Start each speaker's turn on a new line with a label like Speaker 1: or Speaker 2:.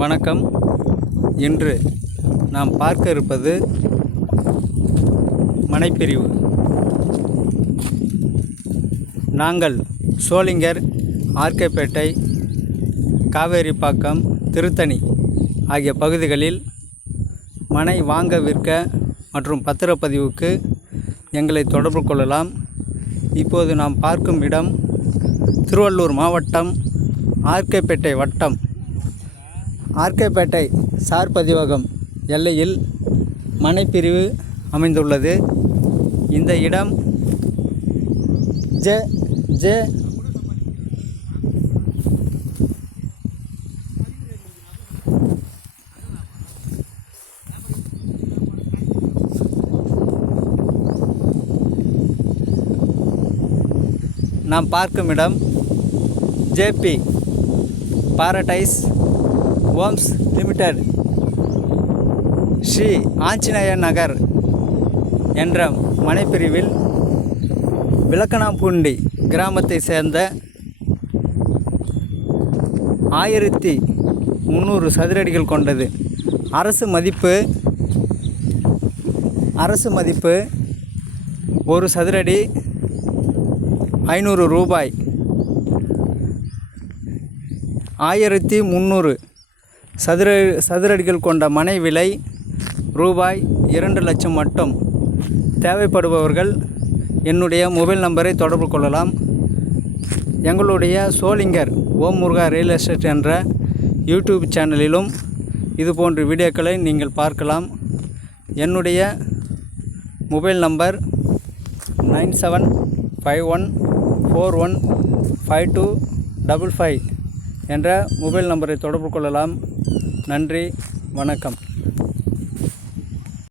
Speaker 1: வணக்கம். இன்று நாம் பார்க்க இருப்பது மனைப்பிரிவு. நாங்கள் சோளிங்கர் ஆர்கேப்பேட்டை காவேரிப்பாக்கம் திருத்தணி ஆகிய பகுதிகளில் மனை வாங்க விற்க மற்றும் பத்திரப்பதிவுக்கு எங்களை தொடர்பு கொள்ளலாம். இப்போது நாம் பார்க்கும் இடம் திருவள்ளூர் மாவட்டம் ஆர்கேப்பேட்டை வட்டம். ஆர்கேபேட்டை சார் பதிவகம் எல்லையில் மனைப்பிரிவு அமைந்துள்ளது. இந்த இடம் ஜே ஜே நாம் பார்க்கும் இடம் JP paradise homes limited Shri Anjaneya Nagar என்ற மனைப்பிரிவில் விளக்கணாம்பூண்டி கிராமத்தை சேர்ந்த ஆயிரத்தி முந்நூறு சதுரடிகள் கொண்டது. அரசு மதிப்பு அரசு மதிப்பு ஒரு சதுரடி ஐநூறு ரூபாய். ஆயிரத்தி முந்நூறு சதுர சதுரடிகள் கொண்ட மனை விலை ரூபாய் இரண்டு லட்சம் மட்டும். தேவைப்படுபவர்கள் என்னுடைய மொபைல் நம்பரை தொடர்பு கொள்ளலாம். எங்களுடைய சோளிங்கர் ஓம் முருகா ரியல் எஸ்டேட் என்ற யூடியூப் சேனலிலும் இது போன்ற வீடியோக்களை நீங்கள் பார்க்கலாம். என்னுடைய mobile number nine seven five one four one five two double five. என்ற மொபைல் நம்பரை தொடர்பு கொள்ளலாம். நன்றி வணக்கம்.